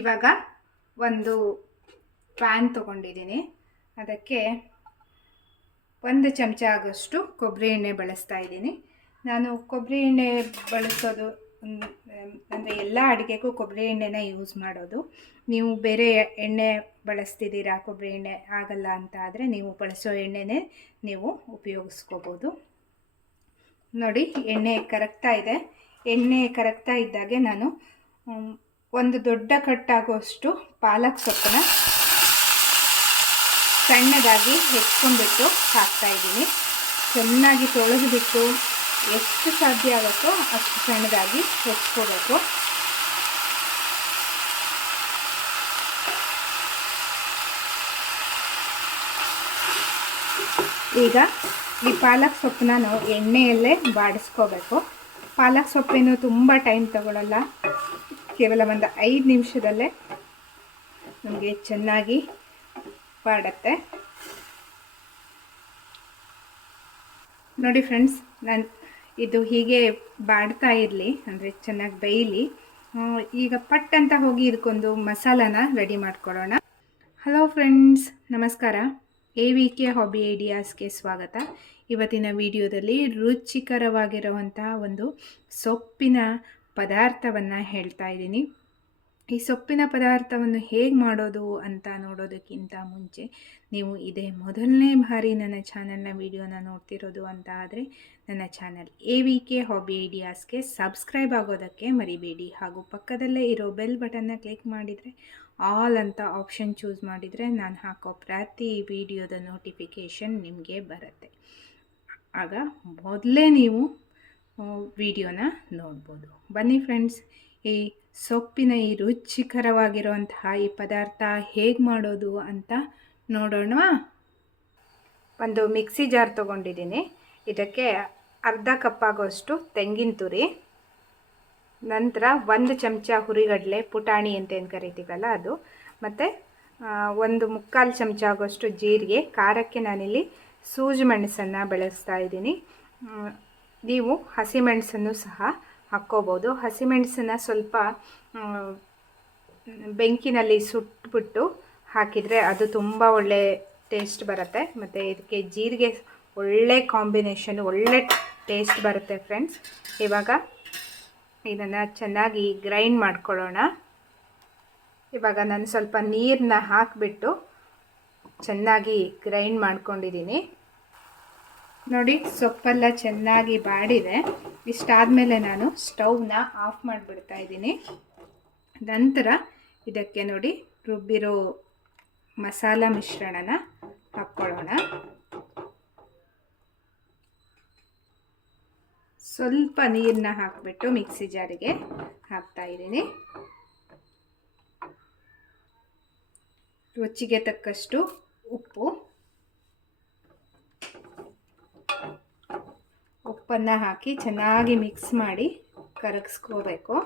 ಇವಾಗ ಒಂದು ಪ್ಯಾನ್ ತೊಗೊಂಡಿದ್ದೀನಿ. ಅದಕ್ಕೆ ಒಂದು ಚಮಚ ಆಗೋಷ್ಟು ಕೊಬ್ಬರಿ ಎಣ್ಣೆ ಬಳಸ್ತಾ ಇದ್ದೀನಿ. ನಾನು ಕೊಬ್ಬರಿ ಎಣ್ಣೆ ಬಳಸೋದು ಅಂದರೆ ಎಲ್ಲ ಅಡುಗೆಗೂ ಕೊಬ್ಬರಿ ಎಣ್ಣೆನ ಯೂಸ್ ಮಾಡೋದು. ನೀವು ಬೇರೆ ಎಣ್ಣೆ ಬಳಸ್ತಿದ್ದೀರಾ ಕೊಬ್ಬರಿ ಎಣ್ಣೆ ಆಗಲ್ಲ ಅಂತ ಆದರೆ ನೀವು ಬಳಸೋ ಎಣ್ಣೆನೇ ನೀವು ಉಪಯೋಗಿಸ್ಕೋಬೋದು. ನೋಡಿ, ಎಣ್ಣೆ ಕರಗ್ತಾ ಇದೆ. ಎಣ್ಣೆ ಕರಗ್ತಾ ಇದ್ದಾಗೆ ನಾನು ಒಂದು ದೊಡ್ಡ ಕಟ್ಟಾಗುವಷ್ಟು ಪಾಲಕ್ ಸೊಪ್ಪನ್ನ ಸಣ್ಣದಾಗಿ ಹೆಚ್ಕೊಂಡ್ಬಿಟ್ಟು ಹಾಕ್ತಾ ಇದ್ದೀನಿ. ಚೆನ್ನಾಗಿ ತೊಳೆದುಬಿಟ್ಟು ಎಷ್ಟು ಸಾಧ್ಯ ಆಗುತ್ತೋ ಅಷ್ಟು ಸಣ್ಣದಾಗಿ ಹೆಚ್ಕೋಬೇಕು. ಈಗ ಈ ಪಾಲಕ್ ಸೊಪ್ಪನ್ನ ನಾವು ಎಣ್ಣೆಯಲ್ಲೇ ಬಾಡಿಸ್ಕೋಬೇಕು. ಪಾಲಕ್ ಸೊಪ್ಪೇನು ತುಂಬ ಟೈಮ್ ತಗೊಳ್ಳಲ್ಲ ಕೇವಲ ಒಂದು ಐದು ನಿಮಿಷದಲ್ಲೇ ನಮಗೆ ಚೆನ್ನಾಗಿ ಬಾಡತ್ತೆ ನೋಡಿ ಫ್ರೆಂಡ್ಸ್ ನಾನು ಇದು ಹೀಗೆ ಬಾಡ್ತಾ ಇರಲಿ, ಅಂದರೆ ಚೆನ್ನಾಗಿ ಬೇಯಲಿ ಈಗ ಪಟ್ ಅಂತ ಹೋಗಿ ಇದಕ್ಕೊಂದು ಮಸಾಲಾನ ರೆಡಿ ಮಾಡ್ಕೊಡೋಣ. ಹಲೋ ಫ್ರೆಂಡ್ಸ್ ನಮಸ್ಕಾರ. ಎ ವಿ ಕೆ ಹಾಬಿ ಐಡಿಯಾಸ್ಗೆ ಸ್ವಾಗತ. ಇವತ್ತಿನ ವಿಡಿಯೋದಲ್ಲಿ ರುಚಿಕರವಾಗಿರುವಂತಹ ಒಂದು ಸೊಪ್ಪಿನ ಪದಾರ್ಥವನ್ನು ಹೇಳ್ತಾ ಇದ್ದೀನಿ. ಈ ಸೊಪ್ಪಿನ ಪದಾರ್ಥವನ್ನು ಹೇಗೆ ಮಾಡೋದು ಅಂತ ನೋಡೋದಕ್ಕಿಂತ ಮುಂಚೆ ನೀವು ಇದೇ ಮೊದಲನೇ ಬಾರಿ ನನ್ನ ಚಾನಲ್ನ ವಿಡಿಯೋನ ನೋಡ್ತಿರೋದು ಅಂತ ಆದರೆ ನನ್ನ channel A V K hobby ಐಡಿಯಾಸ್ಗೆ subscribe ಆಗೋದಕ್ಕೆ ಮರಿಬೇಡಿ. ಹಾಗೂ ಪಕ್ಕದಲ್ಲೇ ಇರೋ ಬೆಲ್ ಬಟನ್ನ ಕ್ಲಿಕ್ ಮಾಡಿದರೆ ಆಲ್ ಅಂತ ಆಪ್ಷನ್ ಚೂಸ್ ಮಾಡಿದರೆ ನಾನು ಹಾಕೋ ಪ್ರತಿ ವಿಡಿಯೋದ ನೋಟಿಫಿಕೇಷನ್ ನಿಮಗೆ ಬರುತ್ತೆ. ಆಗ ಮೊದಲೇ ನೀವು ವಿಡಿಯೋನ ನೋಡ್ಬೋದು. ಬನ್ನಿ ಫ್ರೆಂಡ್ಸ್, ಈ ಸೊಪ್ಪಿನ ಈ ರುಚಿಕರವಾಗಿರುವಂತಹ ಈ ಪದಾರ್ಥ ಹೇಗೆ ಮಾಡೋದು ಅಂತ ನೋಡೋಣ ಒಂದು ಮಿಕ್ಸಿ ಜಾರ್ ತೊಗೊಂಡಿದ್ದೀನಿ. ಇದಕ್ಕೆ ಅರ್ಧ ಕಪ್ ಆಗೋಷ್ಟು ತೆಂಗಿನ ತುರಿ, ನಂತರ ಒಂದು ಚಮಚ ಹುರಿಗಡಲೆ ಪುಟಾಣಿ ಅಂತ ಏನು ಕರಿತೀವಲ್ಲ ಅದು, ಮತ್ತು ಒಂದು ಮುಕ್ಕಾಲು ಚಮಚ ಆಗೋಷ್ಟು ಜೀರಿಗೆ, ಖಾರಕ್ಕೆ ನಾನಿಲ್ಲಿ ಸೂಜಿ ಮೆಣಸನ್ನು ಬೆಳೆಸ್ತಾ ಇದ್ದೀನಿ. ನೀವು ಹಸಿಮೆಣಸನ್ನು ಸಹ ಹಾಕ್ಕೋಬೋದು. ಹಸಿಮೆಣಸನ್ನು ಸ್ವಲ್ಪ ಬೆಂಕಿನಲ್ಲಿ ಸುಟ್ಬಿಟ್ಟು ಹಾಕಿದರೆ ಅದು ತುಂಬ ಒಳ್ಳೆ ಟೇಸ್ಟ್ ಬರುತ್ತೆ. ಮತ್ತು ಇದಕ್ಕೆ ಜೀರಿಗೆ ಒಳ್ಳೆ ಕಾಂಬಿನೇಷನ್, ಒಳ್ಳೆ ಟೇಸ್ಟ್ ಬರುತ್ತೆ ಫ್ರೆಂಡ್ಸ್. ಇವಾಗ ಇದನ್ನು ಚೆನ್ನಾಗಿ ಗ್ರೈಂಡ್ ಮಾಡ್ಕೊಳ್ಳೋಣ. ಇವಾಗ ನಾನು ಸ್ವಲ್ಪ ನೀರನ್ನ ಹಾಕಿಬಿಟ್ಟು ಚೆನ್ನಾಗಿ ಗ್ರೈಂಡ್ ಮಾಡ್ಕೊಂಡಿದ್ದೀನಿ. ನೋಡಿ, ಸೊಪ್ಪೆಲ್ಲ ಚೆನ್ನಾಗಿ ಬಾಡಿದೆ. ಇಷ್ಟಾದಮೇಲೆ ನಾನು ಸ್ಟವ್ನ ಆಫ್ ಮಾಡಿಬಿಡ್ತಾ ಇದ್ದೀನಿ. ನಂತರ ಇದಕ್ಕೆ ನೋಡಿ, ರುಬ್ಬಿರೋ ಮಸಾಲ ಮಿಶ್ರಣನ ಹಾಕ್ಕೊಳ್ಳೋಣ. ಸ್ವಲ್ಪ ನೀರನ್ನ ಹಾಕಿಬಿಟ್ಟು ಮಿಕ್ಸಿ ಜಾರಿಗೆ ಹಾಕ್ತಾ ಇದ್ದೀನಿ. ರುಚಿಗೆ ತಕ್ಕಷ್ಟು ಉಪ್ಪು. ಉಪ್ಪನ್ನು ಹಾಕಿ ಚೆನ್ನಾಗಿ ಮಿಕ್ಸ್ ಮಾಡಿ ಕರಗಿಸ್ಕೋಬೇಕು.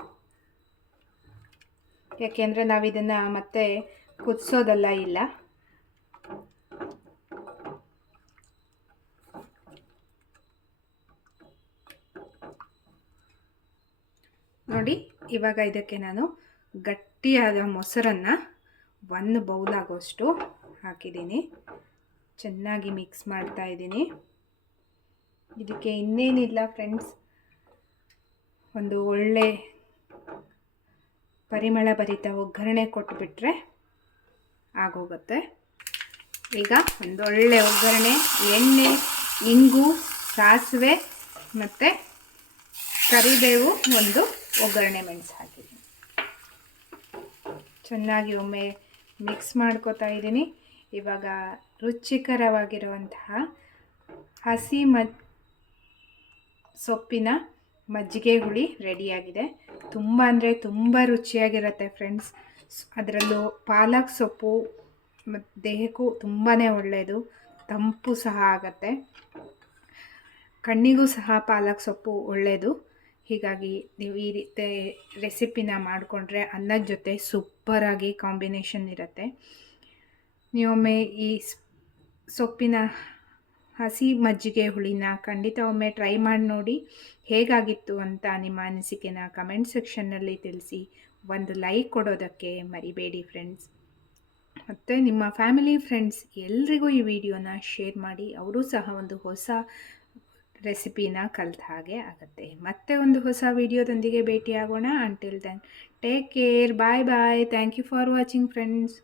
ಯಾಕೆಂದರೆ ನಾವು ಇದನ್ನು ಮತ್ತೆ ಕುದಿಸೋದೆಲ್ಲ ಇಲ್ಲ. ನೋಡಿ, ಇವಾಗ ಇದಕ್ಕೆ ನಾನು ಗಟ್ಟಿಯಾದ ಮೊಸರನ್ನು ಒಂದು ಬೌಲ್ ಆಗೋಷ್ಟು ಹಾಕಿದ್ದೀನಿ. ಚೆನ್ನಾಗಿ ಮಿಕ್ಸ್ ಮಾಡ್ತಾ ಇದ್ದೀನಿ. ಇದಕ್ಕೆ ಇನ್ನೇನಿಲ್ಲ ಫ್ರೆಂಡ್ಸ್ ಒಂದು ಒಳ್ಳೆ ಪರಿಮಳ ಭರಿತ ಒಗ್ಗರಣೆ ಕೊಟ್ಟುಬಿಟ್ರೆ ಆಗೋಗುತ್ತೆ. ಈಗ ಒಂದು ಒಳ್ಳೆ ಒಗ್ಗರಣೆ, ಎಣ್ಣೆ, ಇಂಗು, ಸಾಸಿವೆ ಮತ್ತು ಕರಿಬೇವು ಒಂದು ಒಗ್ಗರಣೆ ಮೆಣಸು ಹಾಕಿದ್ದೀನಿ ಚೆನ್ನಾಗಿ ಒಮ್ಮೆ ಮಿಕ್ಸ್ ಮಾಡ್ಕೋತಾ ಇದ್ದೀನಿ. ಇವಾಗ ರುಚಿಕರವಾಗಿರುವಂತಹ ಹಸಿ ಮ ಸೊಪ್ಪಿನ ಮಜ್ಜಿಗೆ ಹುಳಿ ರೆಡಿಯಾಗಿದೆ. ತುಂಬ ಅಂದರೆ ತುಂಬ ರುಚಿಯಾಗಿರುತ್ತೆ ಫ್ರೆಂಡ್ಸ್. ಅದರಲ್ಲೂ ಪಾಲಕ್ ಸೊಪ್ಪು ಮತ್ತು ದೇಹಕ್ಕೂ ತುಂಬಾ ಒಳ್ಳೆಯದು ತಂಪು ಸಹ ಆಗತ್ತೆ. ಕಣ್ಣಿಗೂ ಸಹ ಪಾಲಕ್ ಸೊಪ್ಪು ಒಳ್ಳೆಯದು ಹೀಗಾಗಿ ನೀವು ಈ ರೀತಿ ರೆಸಿಪಿನ ಮಾಡಿಕೊಂಡ್ರೆ ಅನ್ನದ ಜೊತೆ ಸೂಪರಾಗಿ ಕಾಂಬಿನೇಷನ್ ಇರುತ್ತೆ. ನೀವೊಮ್ಮೆ ಈ ಸೊಪ್ಪಿನ ಹಸಿ ಮಜ್ಜಿಗೆ ಹುಳಿನ ಖಂಡಿತ ಒಮ್ಮೆ ಟ್ರೈ ಮಾಡಿ ನೋಡಿ ಹೇಗಾಗಿತ್ತು ಅಂತ ನಿಮ್ಮ ಅನಿಸಿಕೆನ ಕಮೆಂಟ್ ಸೆಕ್ಷನ್ನಲ್ಲಿ ತಿಳಿಸಿ. ಒಂದು ಲೈಕ್ ಕೊಡೋದಕ್ಕೆ ಮರಿಬೇಡಿ ಫ್ರೆಂಡ್ಸ್ ಮತ್ತು ನಿಮ್ಮ ಫ್ಯಾಮಿಲಿ ಫ್ರೆಂಡ್ಸ್ ಎಲ್ರಿಗೂ ಈ ವಿಡಿಯೋನ ಶೇರ್ ಮಾಡಿ. ಅವರು ಸಹ ಒಂದು ಹೊಸ ರೆಸಿಪಿನ ಕಲ್ತ ಹಾಗೆ ಆಗುತ್ತೆ. ಮತ್ತೆ ಒಂದು ಹೊಸ ವಿಡಿಯೋದೊಂದಿಗೆ ಭೇಟಿಯಾಗೋಣ. Until then take care bye bye thank you for watching friends